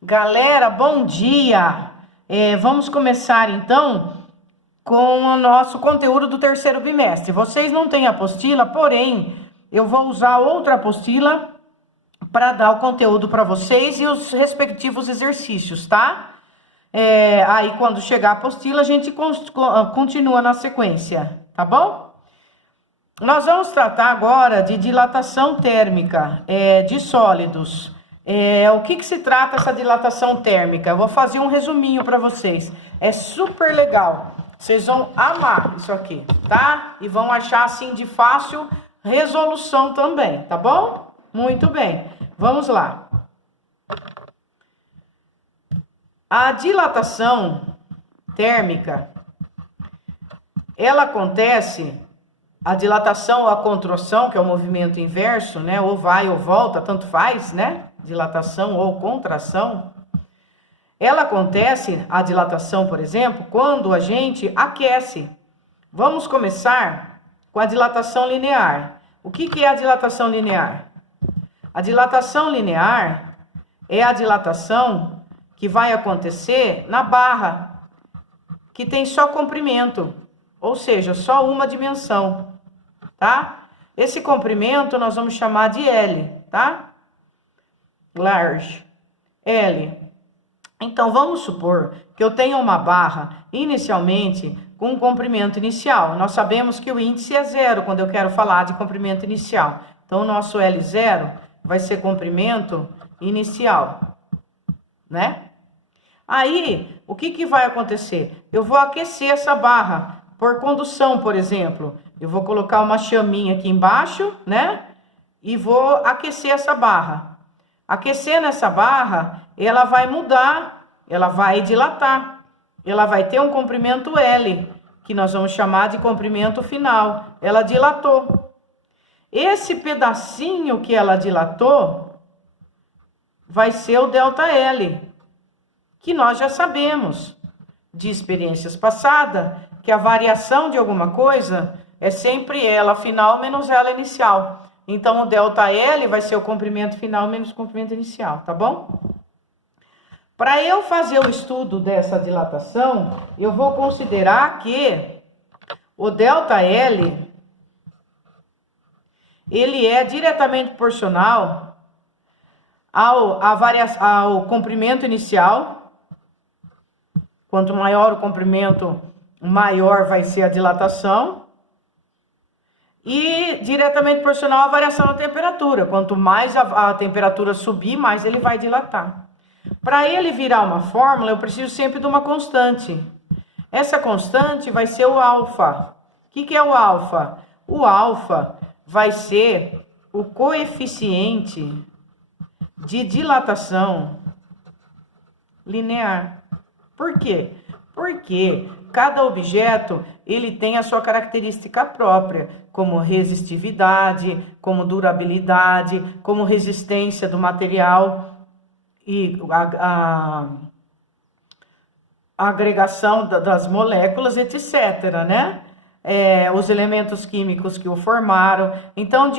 Galera, bom dia! Vamos começar então com o nosso conteúdo do terceiro bimestre. Vocês não têm apostila, porém, eu vou usar outra apostila para dar o conteúdo para vocês e os respectivos exercícios, tá? Aí, quando chegar a apostila, a gente continua na sequência, tá bom? Nós vamos tratar agora de dilatação térmica de sólidos. O que se trata essa dilatação térmica? Eu vou fazer um resuminho para vocês. É super legal. Vocês vão amar isso aqui, tá? E vão achar assim de fácil resolução também, tá bom? Muito bem. Vamos lá. A dilatação térmica, ela acontece, a dilatação ou a contração, que é o movimento inverso, né? Ou vai ou volta, tanto faz, né? Dilatação ou contração. Ela acontece, a dilatação, por exemplo, quando a gente aquece. Vamos começar com a dilatação linear. O que é a dilatação linear? A dilatação linear é a dilatação que vai acontecer na barra, que tem só comprimento, ou seja, só uma dimensão, tá? Esse comprimento nós vamos chamar de L, tá? Large, L. Então, vamos supor que eu tenha uma barra inicialmente com um comprimento inicial. Nós sabemos que o índice é zero quando eu quero falar de comprimento inicial. Então, o nosso L0 vai ser comprimento inicial, né? Aí, o que vai acontecer? Eu vou aquecer essa barra por condução, por exemplo. Eu vou colocar uma chaminha aqui embaixo, né? E vou aquecer essa barra. Aquecendo essa barra, ela vai mudar, ela vai dilatar. Ela vai ter um comprimento L, que nós vamos chamar de comprimento final. Ela dilatou. Esse pedacinho que ela dilatou vai ser o ΔL, que nós já sabemos de experiências passadas, que a variação de alguma coisa é sempre ela final menos ela inicial. Então, o ΔL vai ser o comprimento final menos o comprimento inicial, tá bom? Para eu fazer o estudo dessa dilatação, eu vou considerar que o ΔL, ele é diretamente proporcional ao comprimento inicial. Quanto maior o comprimento, maior vai ser a dilatação. E diretamente proporcional à variação da temperatura. Quanto mais a temperatura subir, mais ele vai dilatar. Para ele virar uma fórmula, eu preciso sempre de uma constante. Essa constante vai ser o alfa. O que é o alfa? O alfa vai ser o coeficiente de dilatação linear. Por quê? Porque cada objeto ele tem a sua característica própria, como resistividade, como durabilidade, como resistência do material e a agregação das moléculas, etc., né? Os elementos químicos que o formaram. Então,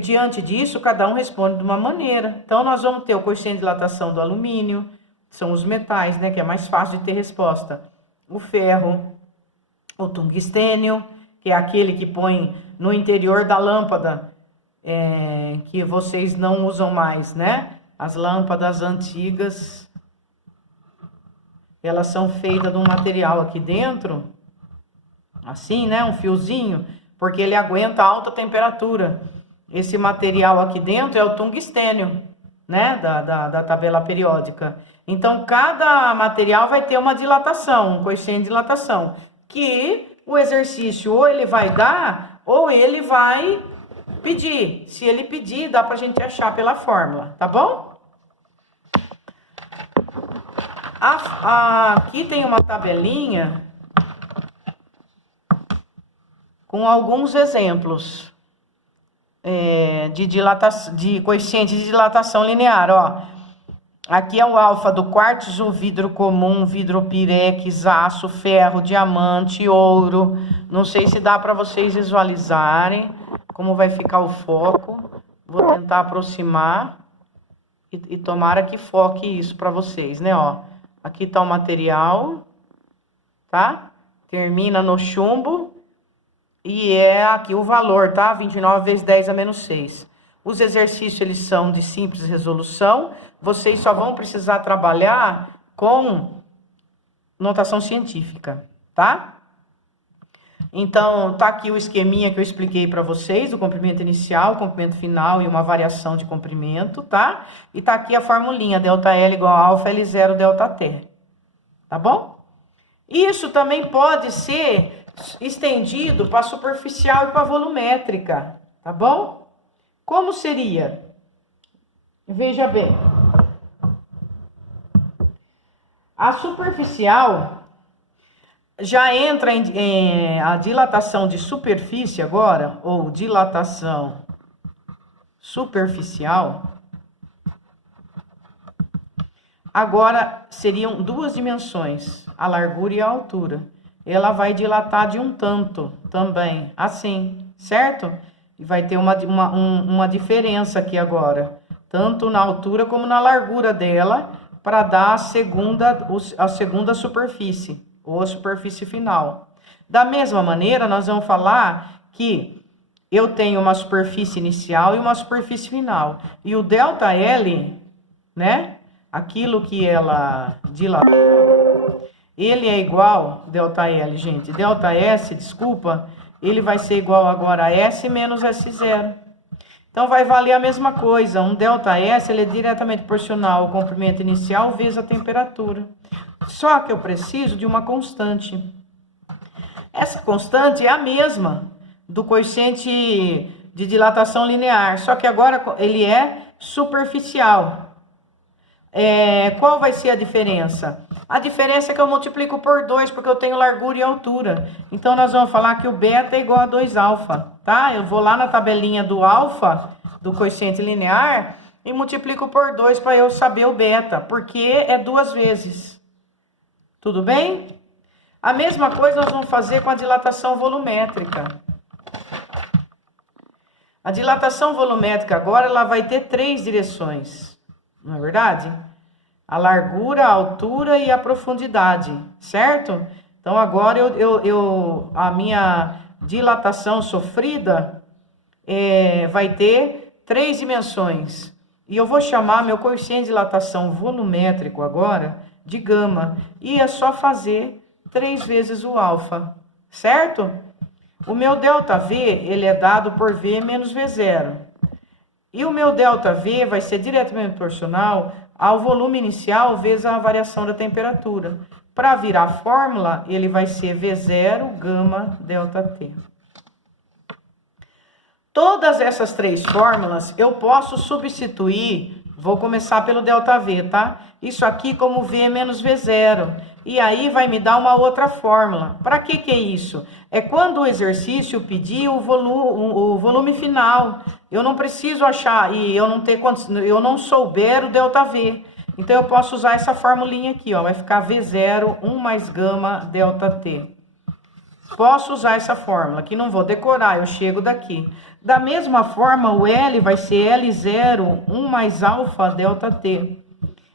diante disso, cada um responde de uma maneira. Então, nós vamos ter o coeficiente de dilatação do alumínio, são os metais, né? Que é mais fácil de ter resposta. O ferro, o tungstênio, que é aquele que põe no interior da lâmpada, que vocês não usam mais, né? As lâmpadas antigas, elas são feitas de um material aqui dentro, assim, né? Um fiozinho, porque ele aguenta alta temperatura. Esse material aqui dentro é o tungstênio, né? Da tabela periódica. Então, cada material vai ter uma dilatação, um coeficiente de dilatação, que o exercício ou ele vai dar, ou ele vai pedir. Se ele pedir, dá pra gente achar pela fórmula, tá bom? Aqui tem uma tabelinha com alguns exemplos de coeficiente de dilatação linear, ó. Aqui é o alfa do quartzo, vidro comum, vidro pirex, aço, ferro, diamante, ouro. Não sei se dá para vocês visualizarem como vai ficar o foco. Vou tentar aproximar. E tomara que foque isso para vocês, né, ó. Aqui tá o material, tá? Termina no chumbo e é aqui o valor, tá? 29 vezes 10 a menos 6. Os exercícios, eles são de simples resolução. Vocês só vão precisar trabalhar com notação científica, tá? Então, tá aqui o esqueminha que eu expliquei para vocês, do comprimento inicial, comprimento final e uma variação de comprimento, tá? E tá aqui a formulinha, ΔL igual a alfa L0 ΔT, tá bom? Isso também pode ser estendido para superficial e para volumétrica, tá bom? Como seria? Veja bem. A superficial já entra em a dilatação de superfície agora, ou dilatação superficial. Agora seriam duas dimensões, a largura e a altura. Ela vai dilatar de um tanto também, assim, certo? E vai ter uma diferença aqui agora, tanto na altura como na largura dela, para dar a segunda superfície, ou a superfície final. Da mesma maneira, nós vamos falar que eu tenho uma superfície inicial e uma superfície final. E o ΔL, né? Aquilo que ela dilatou, ele é igual, ΔL, gente, ΔS, desculpa, ele vai ser igual agora a S menos S0. Então, vai valer a mesma coisa. Um ΔS, ele é diretamente proporcional ao comprimento inicial vezes a temperatura. Só que eu preciso de uma constante. Essa constante é a mesma do coeficiente de dilatação linear, só que agora ele é superficial. Qual vai ser a diferença? A diferença é que eu multiplico por 2, porque eu tenho largura e altura. Então, nós vamos falar que o beta é igual a 2α, tá? Eu vou lá na tabelinha do alfa, do coeficiente linear, e multiplico por 2 para eu saber o beta, porque é 2 vezes. Tudo bem? A mesma coisa nós vamos fazer com a dilatação volumétrica. A dilatação volumétrica agora ela vai ter 3 direções, não é verdade? A largura, a altura e a profundidade, certo? Então agora a minha dilatação sofrida vai ter 3 dimensões. E eu vou chamar meu coeficiente de dilatação volumétrico agora de gama. E é só fazer 3 vezes o alfa, certo? O meu ΔV, ele é dado por V menos V0. E o meu ΔV vai ser diretamente proporcional ao volume inicial vezes a variação da temperatura. Para virar a fórmula, ele vai ser V0 gama ΔT. Todas essas 3 fórmulas eu posso substituir. Vou começar pelo ΔV, tá? Isso aqui como V menos V0. E aí vai me dar uma outra fórmula. Para que é isso? É quando o exercício pedir o volume final. Eu não preciso achar e eu não souber o ΔV. Então eu posso usar essa formulinha aqui, ó. Vai ficar V0, 1 mais gama ΔT. Posso usar essa fórmula, que não vou decorar, eu chego daqui. Da mesma forma, o L vai ser L0, 1 mais alfa ΔT.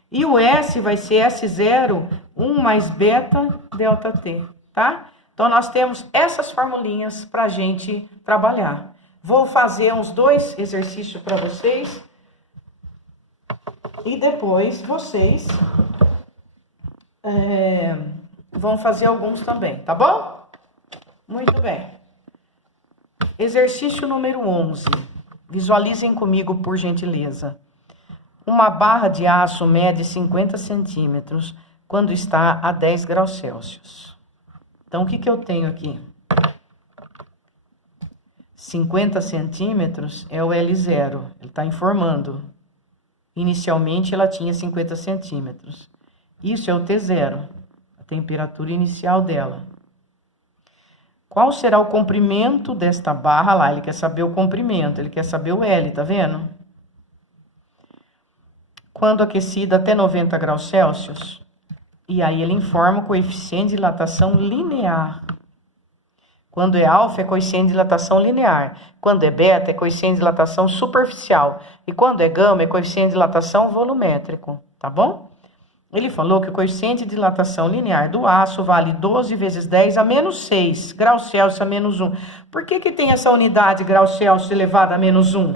E o S vai ser S0, 1 mais beta ΔT, tá? Então, nós temos essas formulinhas para a gente trabalhar. Vou fazer uns 2 exercícios para vocês. E depois vocês vão fazer alguns também, tá bom? Muito bem. Exercício número 11. Visualizem comigo, por gentileza. Uma barra de aço mede 50 centímetros quando está a 10 graus Celsius. Então, o que eu tenho aqui? 50 centímetros é o L0. Ele está informando. Inicialmente, ela tinha 50 centímetros. Isso é o T0, a temperatura inicial dela. Qual será o comprimento desta barra lá? Ele quer saber o comprimento, ele quer saber o L, tá vendo? Quando aquecida até 90 graus Celsius. E aí ele informa o coeficiente de dilatação linear. Quando é alfa, é coeficiente de dilatação linear. Quando é beta, é coeficiente de dilatação superficial. E quando é gama, é coeficiente de dilatação volumétrico. Tá bom? Ele falou que o coeficiente de dilatação linear do aço vale 12 vezes 10 a menos 6 graus Celsius a menos 1. Por que que tem essa unidade graus Celsius elevado a menos 1?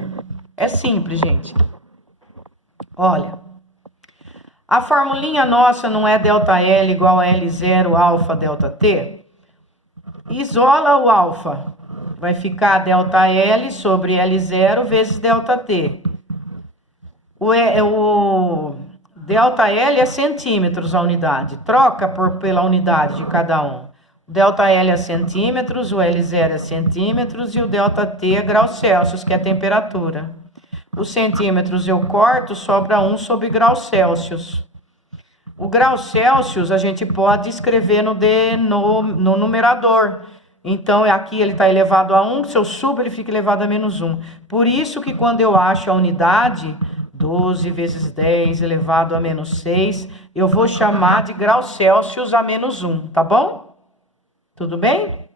É simples, gente. Olha, a formulinha nossa não é ΔL igual a L0 alfa delta T? Isola o alfa. Vai ficar ΔL sobre L0 vezes ΔT. O ΔL é centímetros a unidade. Troca pela unidade de cada um. O ΔL é centímetros, o L0 é centímetros e o ΔT é graus Celsius, que é a temperatura. Os centímetros eu corto, sobra 1 sobre graus Celsius. O grau Celsius a gente pode escrever no numerador. Então, aqui ele está elevado a 1, se eu subo ele fica elevado a menos 1. Por isso que quando eu acho a unidade, 12 vezes 10 elevado a menos 6, eu vou chamar de graus Celsius a menos 1, tá bom? Tudo bem?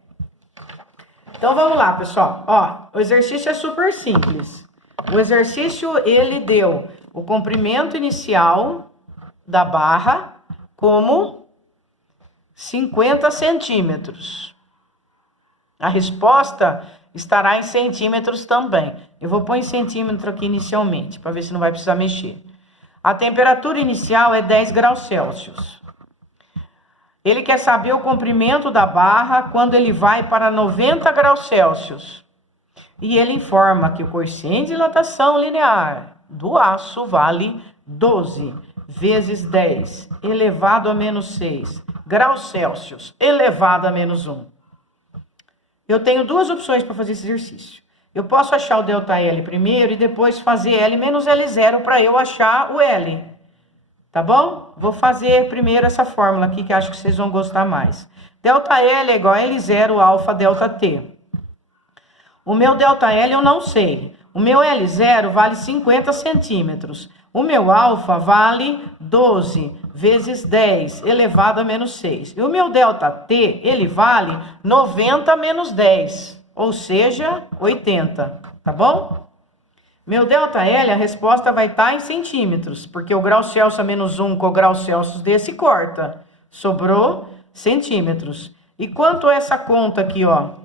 Então, vamos lá, pessoal. Ó, o exercício é super simples. O exercício, ele deu o comprimento inicial da barra como 50 centímetros. A resposta estará em centímetros também. Eu vou pôr em centímetro aqui inicialmente, para ver se não vai precisar mexer. A temperatura inicial é 10 graus Celsius. Ele quer saber o comprimento da barra quando ele vai para 90 graus Celsius. E ele informa que o coeficiente de dilatação linear do aço vale 12 vezes 10 elevado a menos 6 graus Celsius elevado a menos 1. Eu tenho duas opções para fazer esse exercício. Eu posso achar o ΔL primeiro e depois fazer L menos L0 para eu achar o L. Tá bom? Vou fazer primeiro essa fórmula aqui que acho que vocês vão gostar mais. ΔL é igual a L0 alfa ΔT. O meu ΔL eu não sei. O meu L0 vale 50 centímetros. O meu alfa vale 12 vezes 10 elevado a menos 6. E o meu ΔT, ele vale 90 menos 10, ou seja, 80, tá bom? Meu ΔL, a resposta vai estar em centímetros, porque o grau Celsius a menos 1 com o grau Celsius desse corta. Sobrou centímetros. E quanto é essa conta aqui, ó?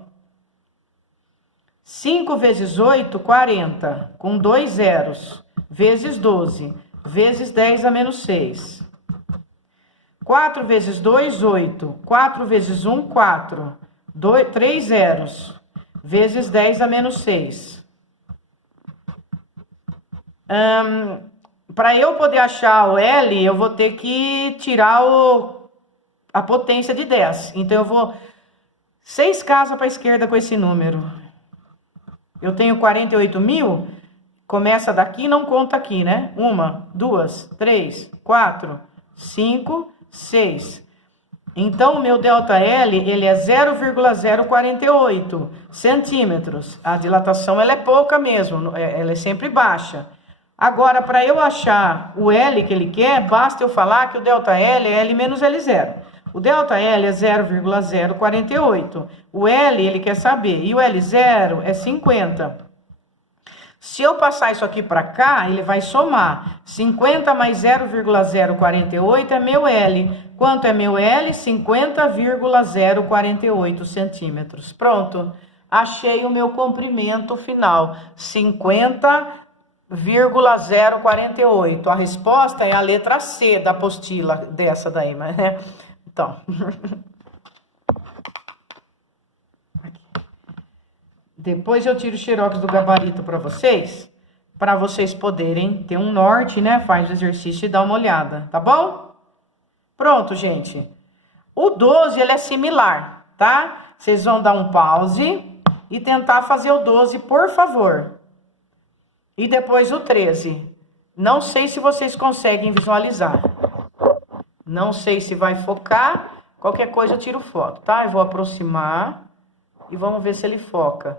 5 vezes 8, 40, com 2 zeros, vezes 12, vezes 10 a menos 6. 4 vezes 2, 8. 4 vezes 1, 4. 3 zeros, vezes 10 a menos 6. Para eu poder achar o L, eu vou ter que tirar a potência de 10. Então, eu vou 6 casas para a esquerda com esse número. Eu tenho 48.000, começa daqui, não conta aqui, né? 1, 2, 3, 4, 5, 6. Então, o meu ΔL, ele é 0,048 centímetros. A dilatação, ela é pouca mesmo, ela é sempre baixa. Agora, para eu achar o L que ele quer, basta eu falar que o ΔL é L menos L0. O ΔL é 0,048. O L, ele quer saber. E o L0 é 50. Se eu passar isso aqui para cá, ele vai somar. 50 mais 0,048 é meu L. Quanto é meu L? 50,048 centímetros. Pronto. Achei o meu comprimento final. 50,048. A resposta é a letra C da apostila dessa daí, mas né? Então, depois eu tiro o xerox do gabarito para vocês poderem ter um norte, né? Faz o exercício e dá uma olhada, tá bom? Pronto, gente. O 12, ele é similar, tá? Vocês vão dar um pause e tentar fazer o 12, por favor. E depois o 13. Não sei se vocês conseguem visualizar. Não sei se vai focar. Qualquer coisa eu tiro foto, tá? Eu vou aproximar e vamos ver se ele foca.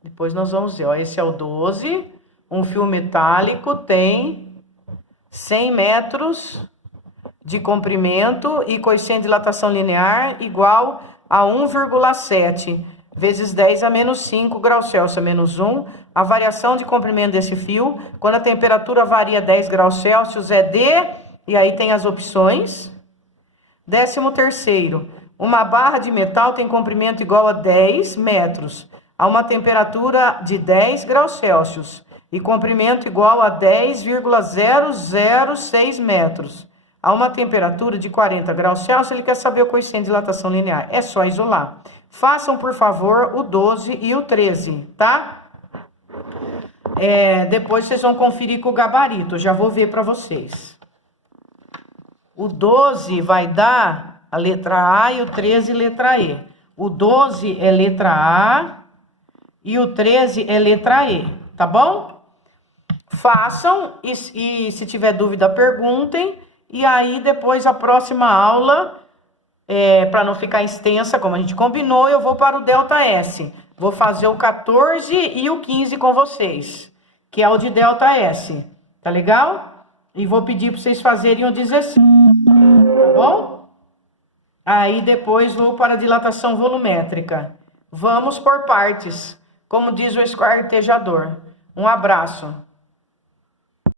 Depois nós vamos ver, ó. Esse é o 12. Um fio metálico tem 100 metros de comprimento e coeficiente de dilatação linear igual a 1,7 vezes 10 a menos 5 graus Celsius a menos 1. A variação de comprimento desse fio, quando a temperatura varia 10 graus Celsius, é de... E aí tem as opções. 13º, uma barra de metal tem comprimento igual a 10 metros, a uma temperatura de 10 graus Celsius, e comprimento igual a 10,006 metros, a uma temperatura de 40 graus Celsius. Ele quer saber o coeficiente de dilatação linear. É só isolar. Façam, por favor, o 12 e o 13, tá? Depois vocês vão conferir com o gabarito, já vou ver para vocês. O 12 vai dar a letra A e o 13 letra E. O 12 é letra A e o 13 é letra E, tá bom? Façam e se tiver dúvida, perguntem. E aí, depois, a próxima aula, para não ficar extensa, como a gente combinou, eu vou para o delta S. Vou fazer o 14 e o 15 com vocês, que é o de delta S. Tá legal? E vou pedir para vocês fazerem o 16. Tá bom? Aí depois vou para a dilatação volumétrica. Vamos por partes, como diz o esquartejador. Um abraço.